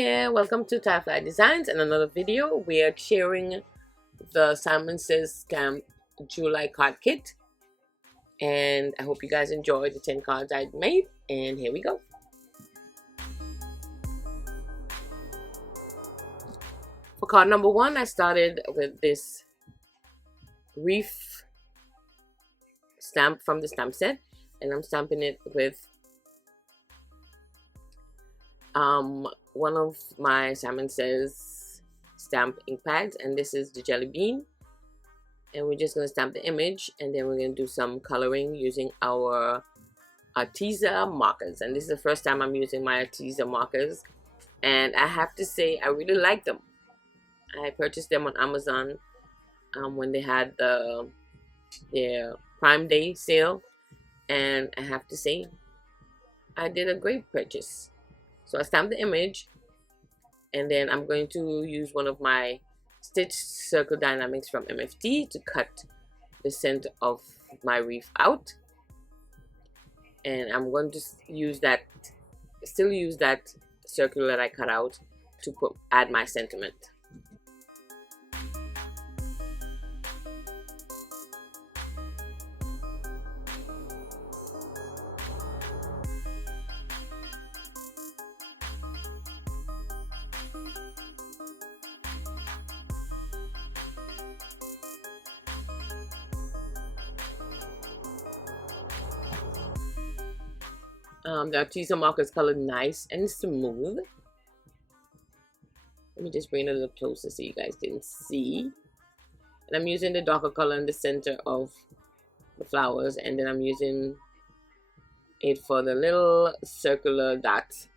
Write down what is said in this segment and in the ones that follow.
there, welcome to Tiflydesigns and another video. We are sharing the Simon Says Stamp July card kit, and I hope you guys enjoyed the 10 cards I made, and here we go. For card number 1, I started with this reef stamp from the stamp set, and I'm stamping it with one of my Simon Says stamp ink pads, and this is the jelly bean, and we're just going to stamp the image, and then we're going to do some coloring using our Arteza markers. And this is the first time I'm using my Arteza markers, and I have to say I really like them. I purchased them on Amazon when they had their Prime Day sale, and I have to say I did a great purchase. So I stamped the image, and then I'm going to use one of my Stitch Circle Dynamics from MFT to cut the center of my reef out. And I'm going to still use that circle that I cut out to add my sentiment. The Arteza marker is colored nice and smooth. Let me just bring it a little closer so you guys didn't see. And I'm using the darker color in the center of the flowers, and then I'm using it for the little circular dots.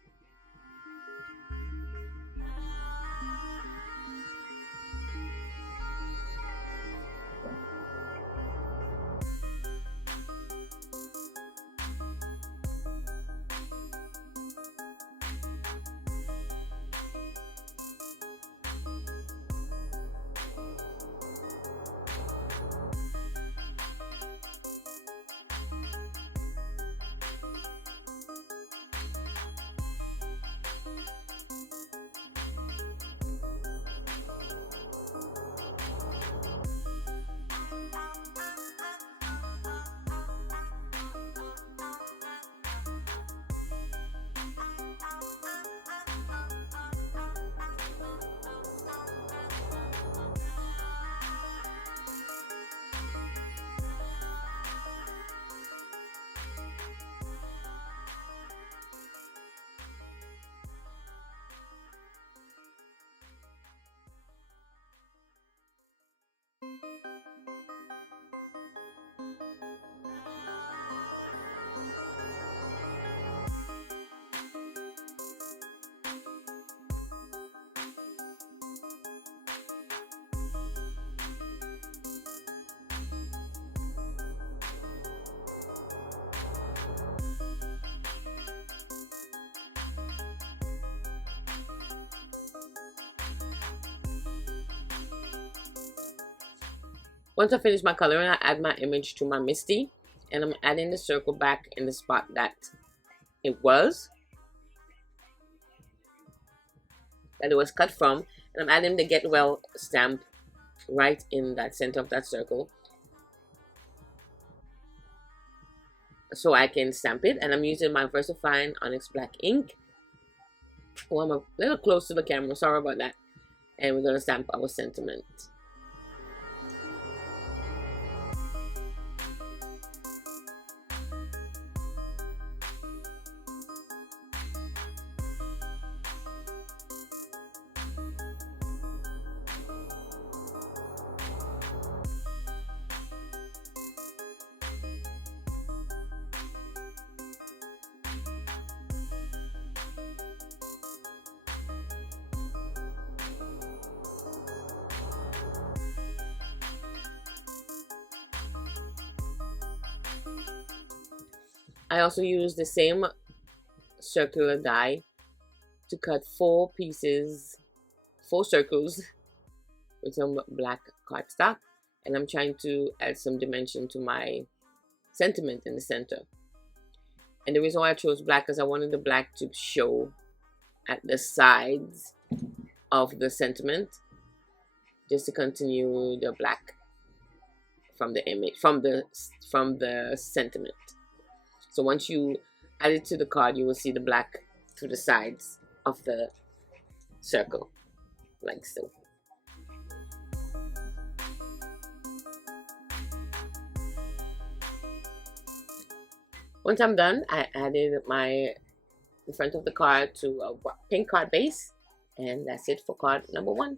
Once I finish my coloring, I add my image to my Misty, and I'm adding the circle back in the spot that it was cut from, and I'm adding the Get Well stamp right in that center of that circle so I can stamp it. And I'm using my VersaFine Onyx Black ink. Oh, I'm a little close to the camera, sorry about that. And we're going to stamp our sentiment. I also use the same circular die to cut 4 circles with some black cardstock, and I'm trying to add some dimension to my sentiment in the center. And the reason why I chose black is I wanted the black to show at the sides of the sentiment, just to continue the black from the image, from the sentiment. So once you add it to the card, you will see the black to the sides of the circle, like so. Once I'm done, I added the front of the card to a pink card base, and that's it for card number 1.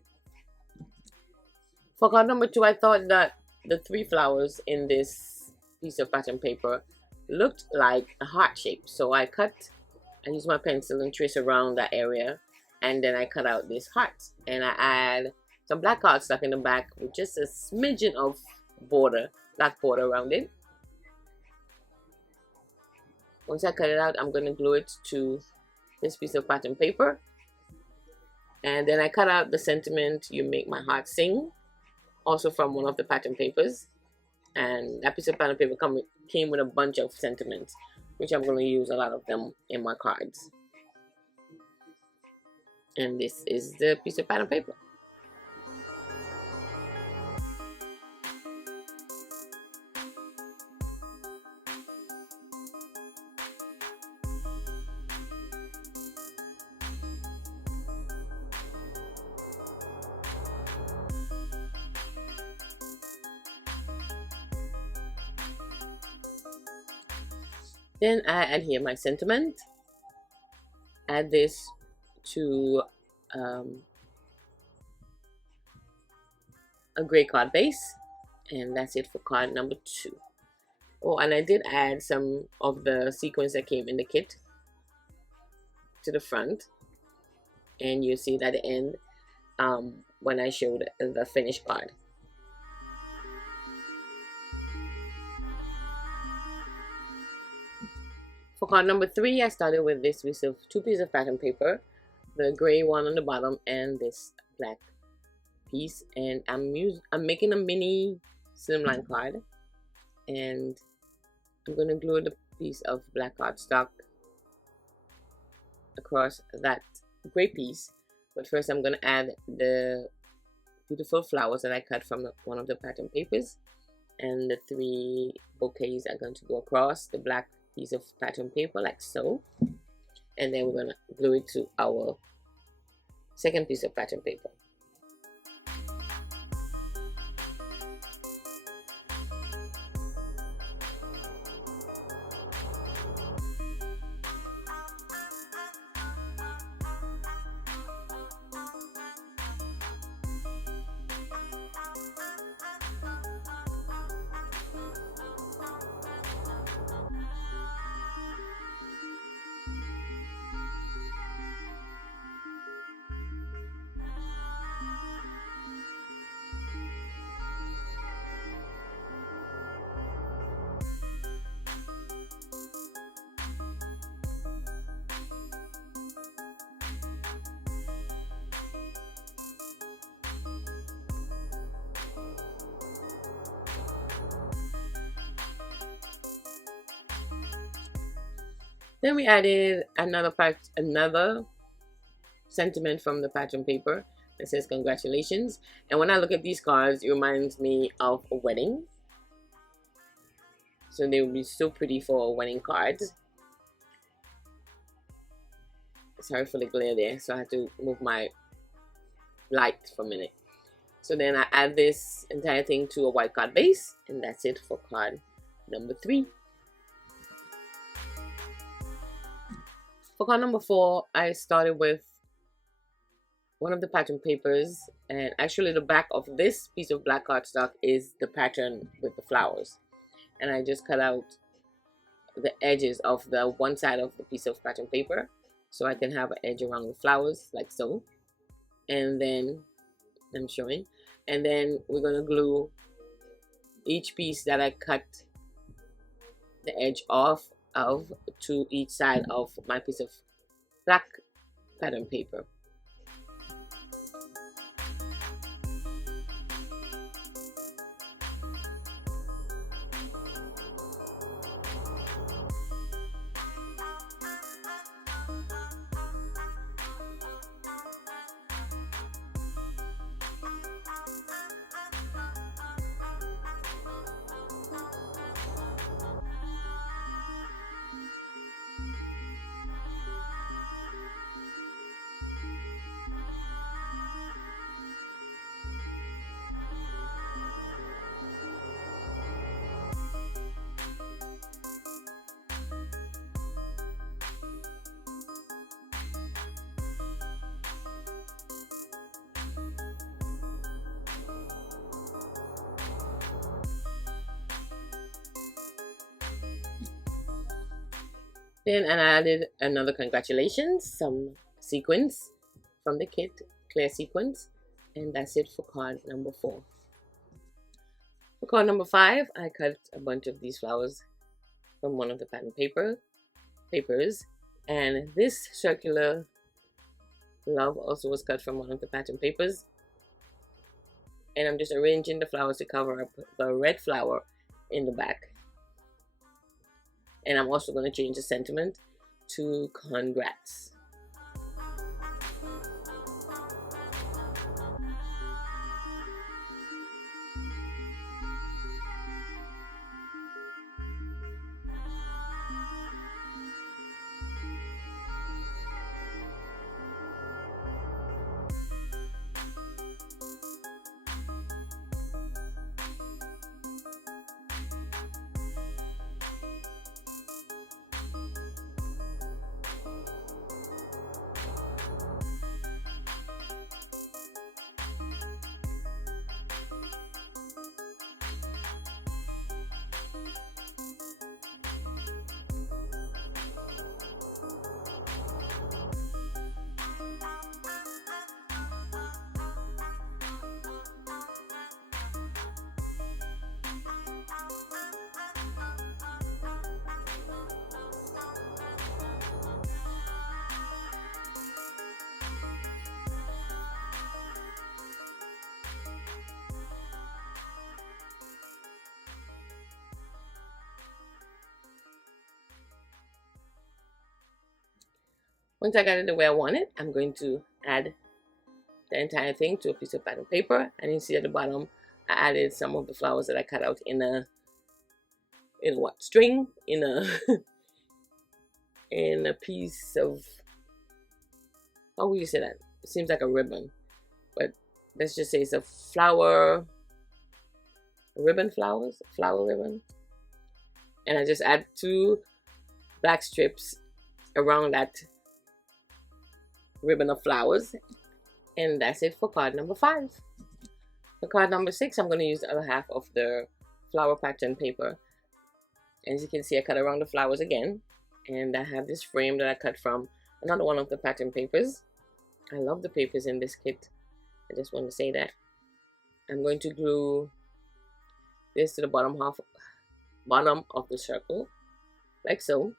For card number 2, I thought that the 3 flowers in this piece of pattern paper looked like a heart shape, so I used my pencil and trace around that area, and then I cut out this heart, and I add some black cardstock in the back with just a smidgen of border, black border around it. Once I cut it out, I'm going to glue it to this piece of pattern paper, and then I cut out the sentiment, "You make my heart sing," also from one of the pattern papers. And that piece of pattern paper came with a bunch of sentiments, which I'm going to use a lot of them in my cards. And this is the piece of pattern paper. Then I add here my sentiment, add this to a gray card base, and that's it for card number 2. Oh, and I did add some of the sequins that came in the kit to the front, and you see that at the end when I showed the finished card. For card number 3, I started with this piece of 2 pieces of pattern paper, the gray one on the bottom and this black piece, and I'm making a mini slimline card, and I'm going to glue the piece of black cardstock across that gray piece. But first I'm going to add the beautiful flowers that I cut from one of the pattern papers, and the 3 bouquets are going to go across the black piece of pattern paper like so, and then we're going to glue it to our second piece of pattern paper. Then we added another sentiment from the pattern paper that says congratulations. And when I look at these cards, it reminds me of a wedding. So they would be so pretty for wedding cards. Sorry for the glare there, so I had to move my light for a minute. So then I add this entire thing to a white card base, and that's it for card number 3. For card number 4, I started with one of the pattern papers, and actually the back of this piece of black cardstock is the pattern with the flowers, and I just cut out the edges of the one side of the piece of pattern paper so I can have an edge around the flowers like so. And then I'm showing, and then we're going to glue each piece that I cut the edge off of to each side of my piece of black pattern paper. Then I added another congratulations, some sequins from the kit, clear sequins, and that's it for card number 4. For card number 5, I cut a bunch of these flowers from one of the pattern papers, and this circular love also was cut from one of the pattern papers. And I'm just arranging the flowers to cover up the red flower in the back. And I'm also going to change the sentiment to congrats. Once I got it the way I want it, I'm going to add the entire thing to a piece of pattern paper. And you see at the bottom, I added some of the flowers that I cut out in a string, in a in a piece of, how would you say that? It seems like a ribbon, but let's just say it's a flower ribbon, flower ribbon. And I just add 2 black strips around that ribbon of flowers, and that's it for card number 5. For card number 6, I'm going to use the other half of the flower pattern paper. As you can see, I cut around the flowers again, and I have this frame that I cut from another one of the pattern papers. I love the papers in this kit. I just want to say that. I'm going to glue this to the bottom of the circle, like so.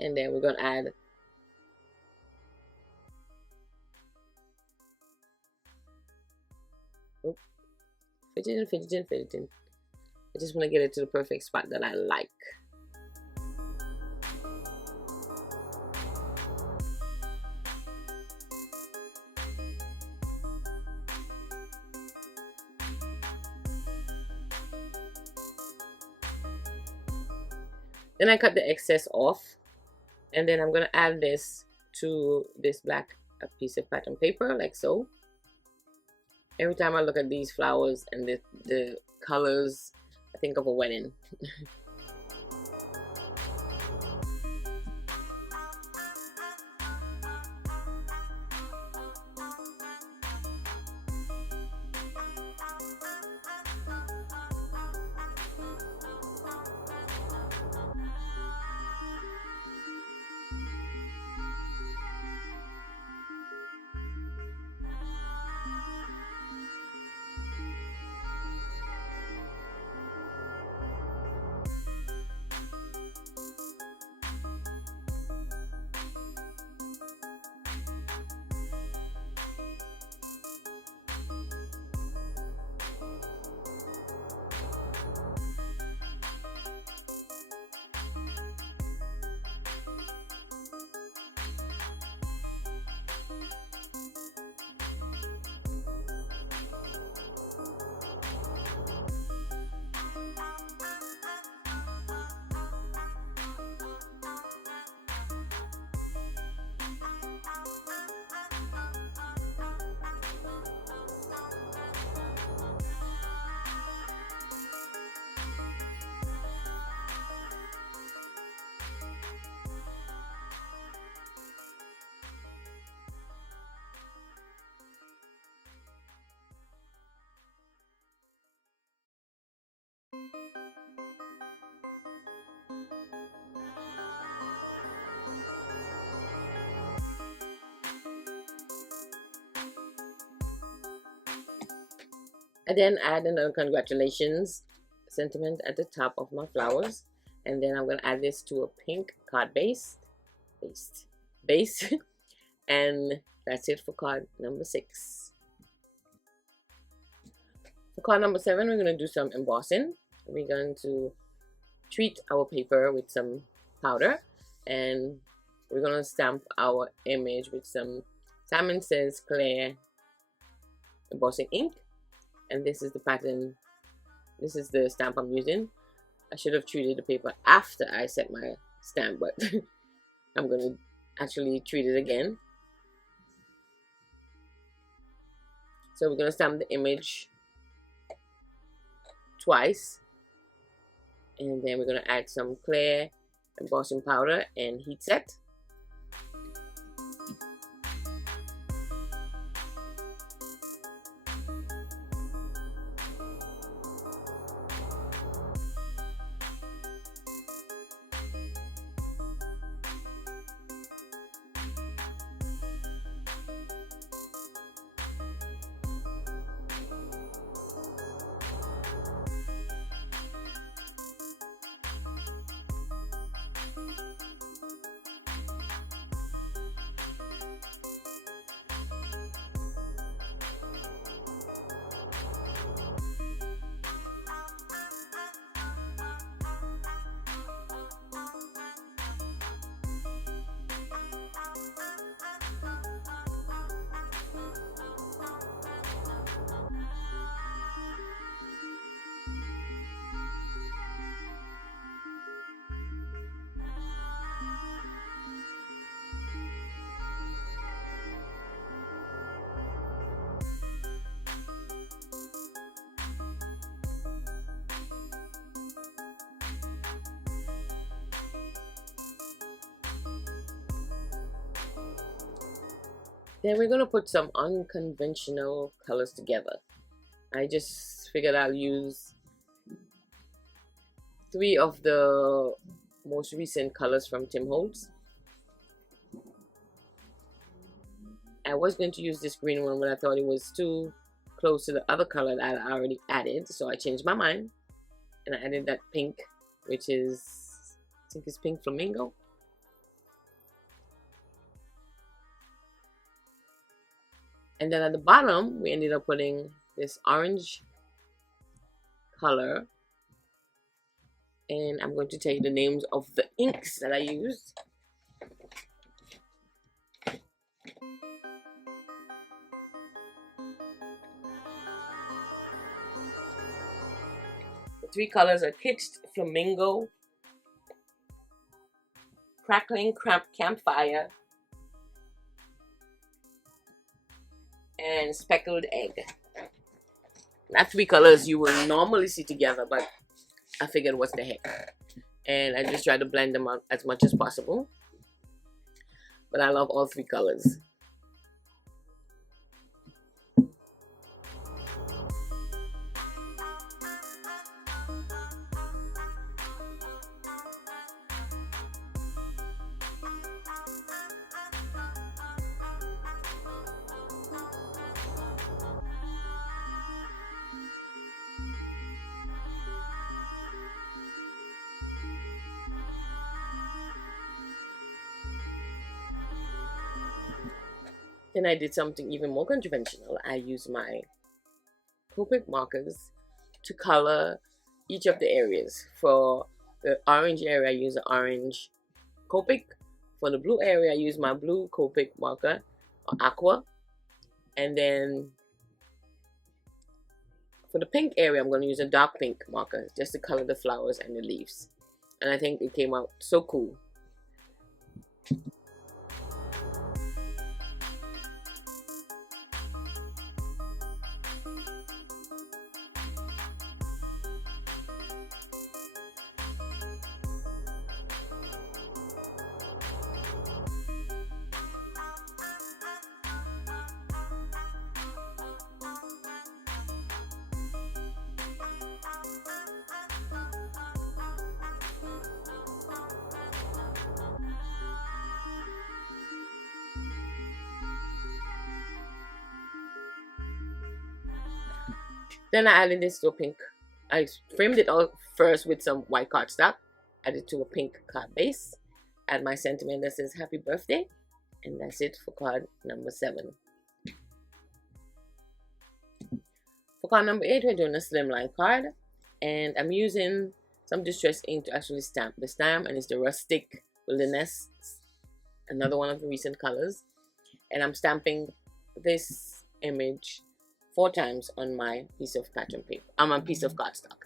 And then we're going to add fidgeting. I just want to get it to the perfect spot that I like. Then I cut the excess off, and then I'm going to add this to this black piece of pattern paper, like so. Every time I look at these flowers and the colors, I think of a wedding. I then add another congratulations sentiment at the top of my flowers, and then I'm going to add this to a pink card base and that's it for card number 6. For card number 7, we're going to do some embossing. We're going to treat our paper with some powder, and we're going to stamp our image with some Salmon Says Clear embossing ink. And this is the pattern, this is the stamp I'm using. I should have treated the paper after I set my stamp, but I'm going to actually treat it again. So we're going to stamp the image twice, and then we're going to add some clear embossing powder and heat set. Then we're going to put some unconventional colors together. I just figured I'll use 3 of the most recent colors from Tim Holtz. I was going to use this green one, but I thought it was too close to the other color that I already added, so I changed my mind and I added that pink, which is, I think it's Pink Flamingo. And then at the bottom, we ended up putting this orange color. And I'm going to tell you the names of the inks that I used. The 3 colors are Pitched Flamingo, Crackling Campfire, and Speckled Egg. Not 3 colors you will normally see together, but I figured what's the heck. And I just try to blend them out as much as possible. But I love all 3 colors. Then I did something even more conventional. I used my Copic markers to color each of the areas. For the orange area, I use the orange Copic. For the blue area, I use my blue Copic marker, or aqua. And then for the pink area, I'm going to use a dark pink marker just to color the flowers and the leaves. And I think it came out so cool. Then I added this to a pink. I framed it all first with some white cardstock, added to a pink card base, add my sentiment that says happy birthday, and that's it for card number 7. For card number 8, we're doing a slimline card, and I'm using some distress ink to actually stamp the stamp, and it's the Rustic Wilderness, another one of the recent colors. And I'm stamping this image 4 times on my piece of pattern paper, on my piece of cardstock.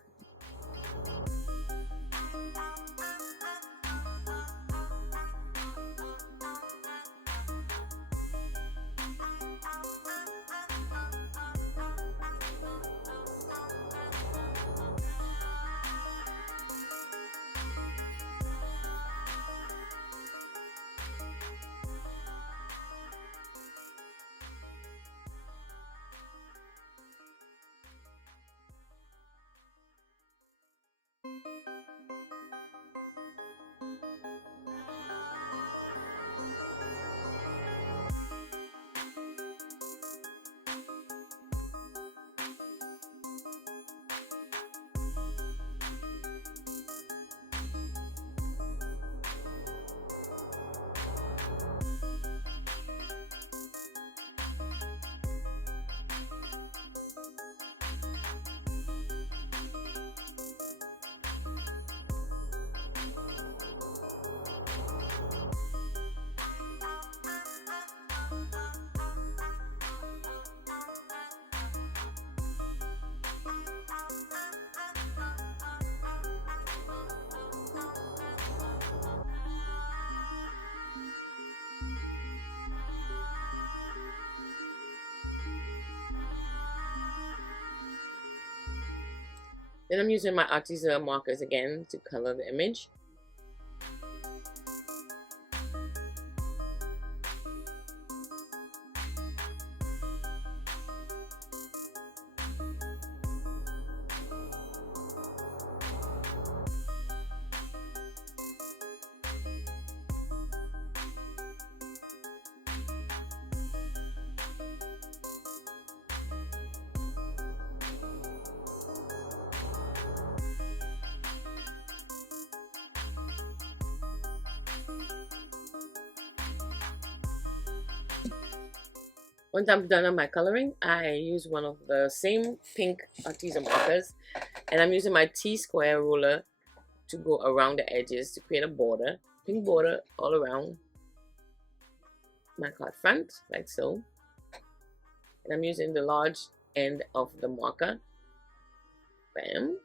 Then I'm using my artisanal markers again to color the image. Once I'm done on my coloring, I use one of the same pink artisan markers, and I'm using my T-square ruler to go around the edges to create a border, pink border all around my card front, like so. And I'm using the large end of the marker. Bam.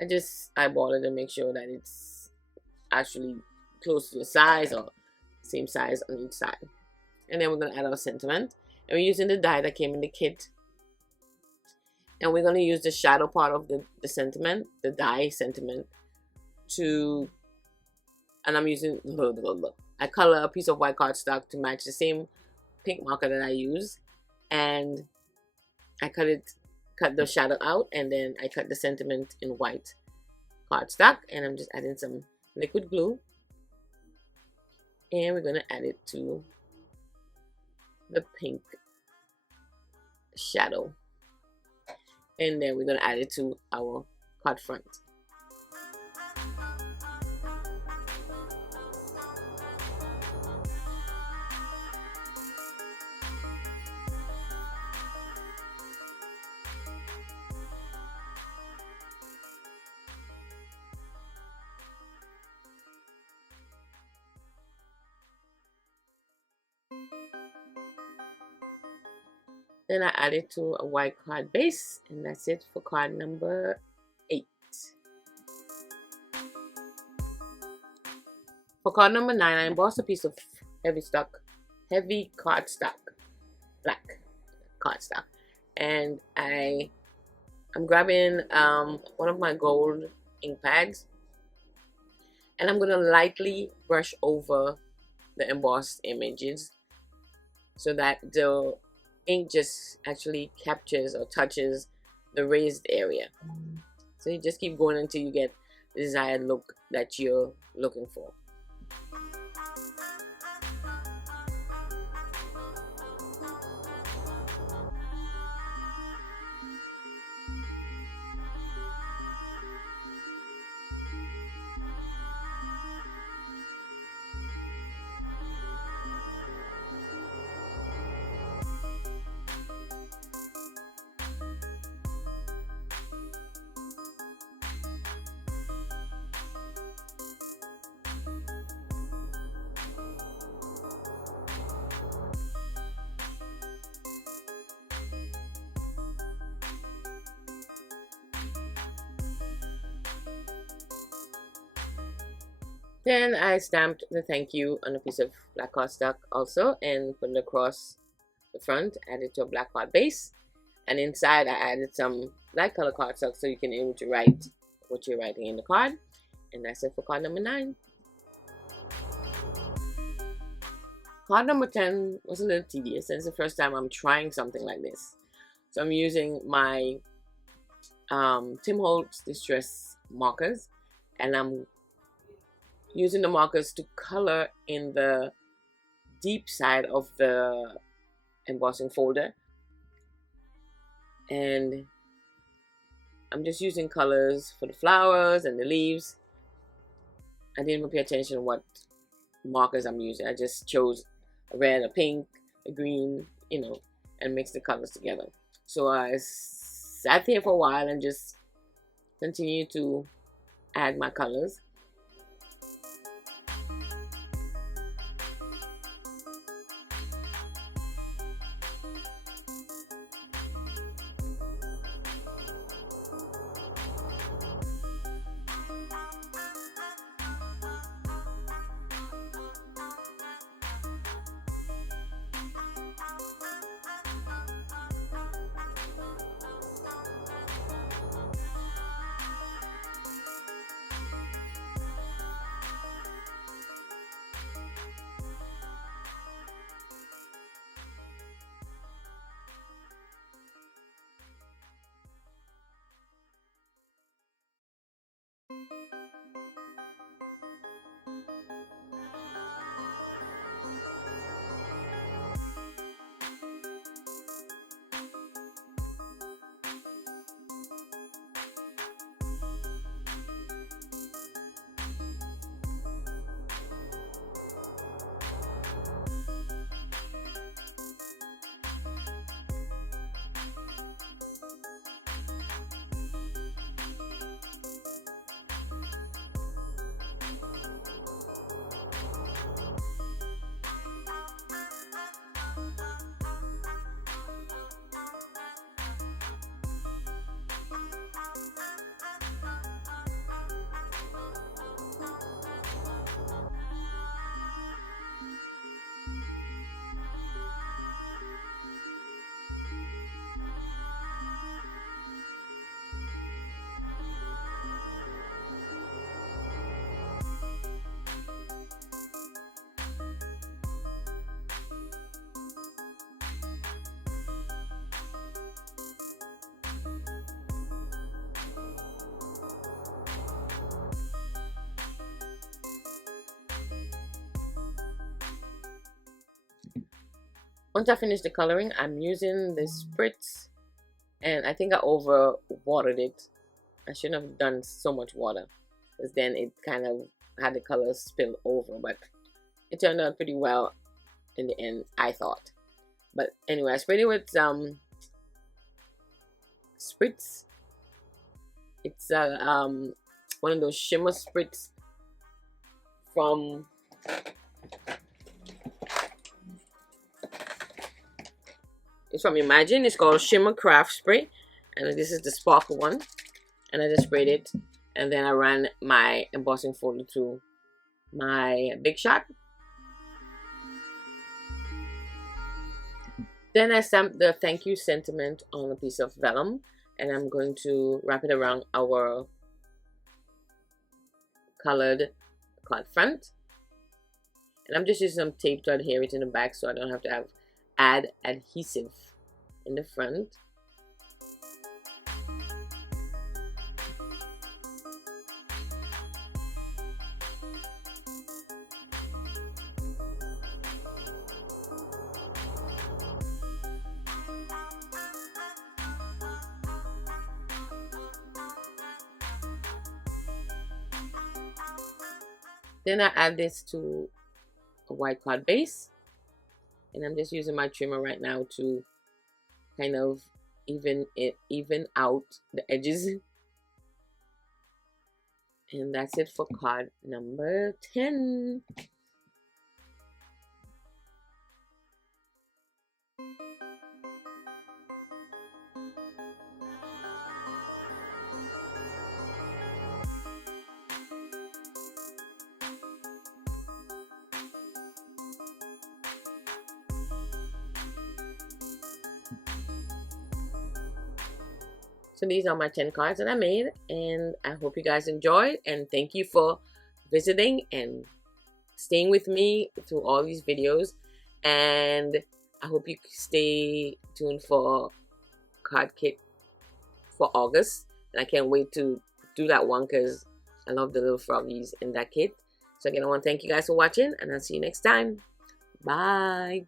I just eyeball it to make sure that it's actually close to the size or same size on each side. And then we're going to add our sentiment, and we're using the die that came in the kit, and we're going to use the shadow part of the sentiment, the die sentiment, to, and I'm using, I color a piece of white cardstock to match the same pink marker that I use, and I cut the shadow out, and then I cut the sentiment in white cardstock, and I'm just adding some liquid glue, and we're going to add it to the pink shadow, and then we're going to add it to our card front. Then I add it to a white card base, and that's it for card number 8. For card number 9, I embossed a piece of heavy cardstock, black cardstock, and I'm grabbing one of my gold ink pads, and I'm gonna lightly brush over the embossed images so that the ink just actually captures or touches the raised area. So you just keep going until you get the desired look that you're looking for. Then I stamped the thank you on a piece of black cardstock also and put it across the front, added to a black card base. And inside I added some light color cardstock so you can able to write what you're writing in the card. And that's it for card number 9. Card number 10 was a little tedious, and it's the first time I'm trying something like this. So I'm using my Tim Holtz Distress markers, and I'm using the markers to color in the deep side of the embossing folder. And I'm just using colors for the flowers and the leaves. I didn't even pay attention to what markers I'm using. I just chose a red, a pink, a green, and mixed the colors together. So I sat there for a while and just continued to add my colors. Once I finish the coloring, I'm using this spritz, and I think I over watered it. I shouldn't have done so much water, because then it kind of had the colors spill over, but it turned out pretty well in the end, I thought. But anyway, I sprayed it with some spritz. It's one of those shimmer spritz from Imagine. It's called Shimmer Craft Spray, and this is the sparkle one. And I just sprayed it, and then I ran my embossing folder through my Big Shot. Then I stamped the thank you sentiment on a piece of vellum, and I'm going to wrap it around our colored card front. And I'm just using some tape to adhere it in the back so I don't have to add adhesive in the front. Then I add this to a white card base, and I'm just using my trimmer right now to kind of even out the edges. And that's it for card number 10. So these are my 10 cards that I made, and I hope you guys enjoyed, and thank you for visiting and staying with me through all these videos. And I hope you stay tuned for card kit for August, and I can't wait to do that one because I love the little froggies in that kit. So again, I want to thank you guys for watching, and I'll see you next time. Bye.